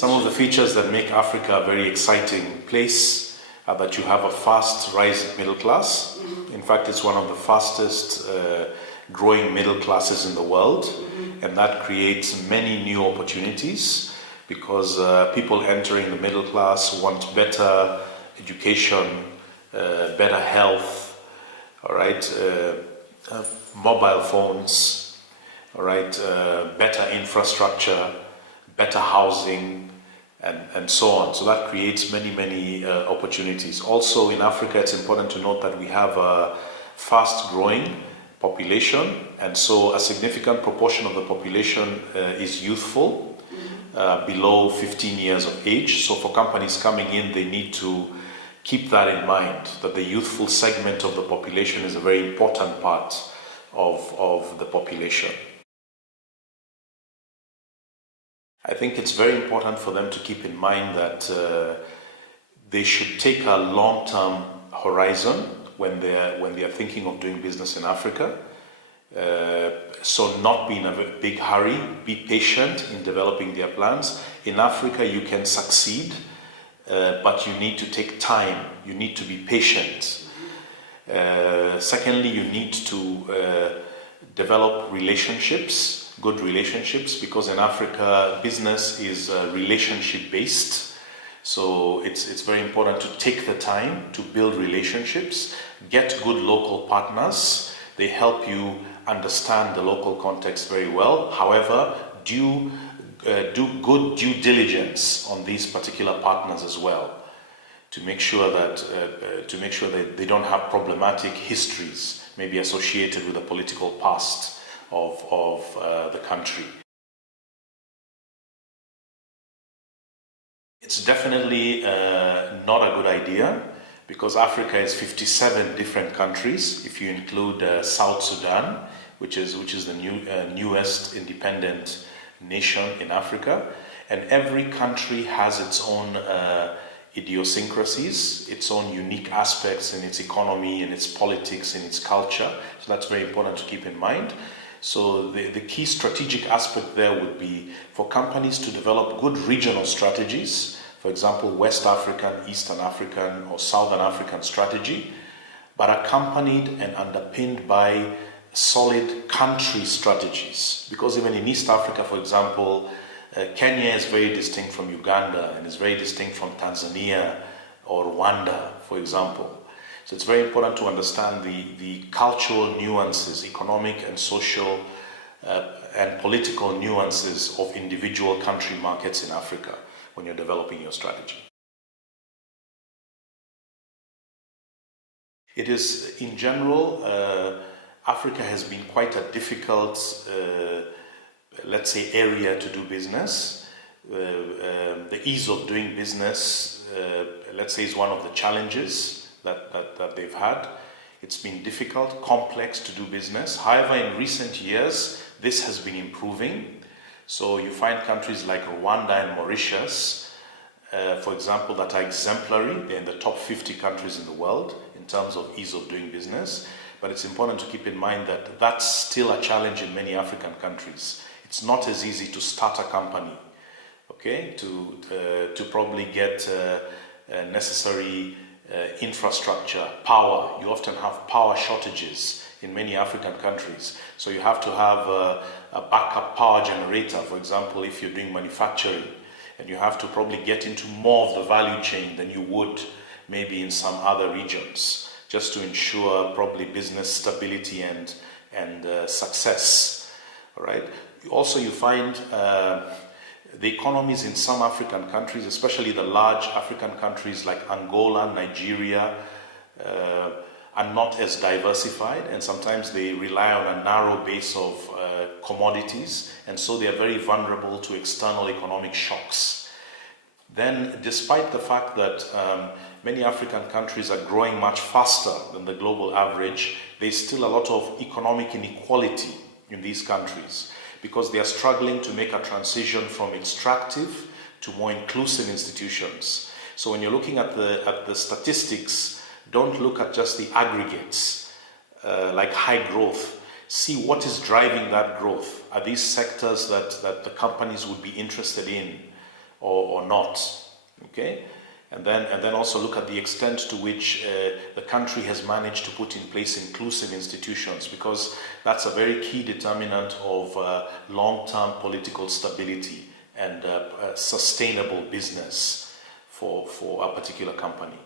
Some of the features that make Africa a very exciting place are that you have a fast rising middle class. In fact, it's one of the fastest growing middle classes in the world, and that creates many new opportunities because people entering the middle class want better education, better health, all right, mobile phones, all right, better infrastructure, better housing, and so on. So that creates many opportunities. Also in Africa, it's important to note that we have a fast-growing population, and so a significant proportion of the population is youthful, below 15 years of age. So for companies coming in, they need to keep that in mind, that the youthful segment of the population is a very important part of the population. I think it's very important for them to keep in mind that they should take a long-term horizon when they are thinking of doing business in Africa. So not be in a big hurry, be patient in developing their plans. In Africa, you can succeed, but you need to take time. You need to be patient. Secondly, you need to develop relationships, good relationships, because in Africa, business is relationship-based. So it's very important to take the time to build relationships, get good local partners. They help you understand the local context very well. However, do good due diligence on these particular partners as well, to make sure that they don't have problematic histories, maybe associated with the political past of the country. It's definitely not a good idea, because Africa is 57 different countries. If you include South Sudan, which is the newest independent nation in Africa, and every country has its own idiosyncrasies, its own unique aspects in its economy, in its politics, in its culture. So that's very important to keep in mind. So the key strategic aspect there would be for companies to develop good regional strategies, for example, West African, Eastern African, or Southern African strategy, but accompanied and underpinned by solid country strategies. Because even in East Africa, for example, Kenya is very distinct from Uganda and is very distinct from Tanzania or Rwanda, for example. So it's very important to understand the cultural nuances, economic and social and political nuances of individual country markets in Africa when you're developing your strategy. It is, in general, Africa has been quite a difficult, let's say, area to do business. The ease of doing business, let's say, is one of the challenges that they've had. It's been difficult, complex to do business. However, in recent years, this has been improving. So you find countries like Rwanda and Mauritius, for example, that are exemplary. They're in the top 50 countries in the world in terms of ease of doing business. But it's important to keep in mind that that's still a challenge in many African countries. It's not as easy to start a company, okay, to probably get necessary infrastructure, power. You often have power shortages in many African countries. So you have to have a backup power generator, for example, if you're doing manufacturing, and you have to probably get into more of the value chain than you would maybe in some other regions, just to ensure probably business stability and success. All right. Also, you find the economies in some African countries, especially the large African countries like Angola, Nigeria, are not as diversified, and sometimes they rely on a narrow base of commodities, and so they are very vulnerable to external economic shocks. Then, despite the fact that many African countries are growing much faster than the global average, there's still a lot of economic inequality in these countries, because they are struggling to make a transition from extractive to more inclusive institutions. So when you're looking at the statistics, don't look at just the aggregates, like high growth. See what is driving that growth. Are these sectors that the companies would be interested in? or not. Okay, and then also look at the extent to which the country has managed to put in place inclusive institutions, because that's a very key determinant of long-term political stability and sustainable business for a particular company.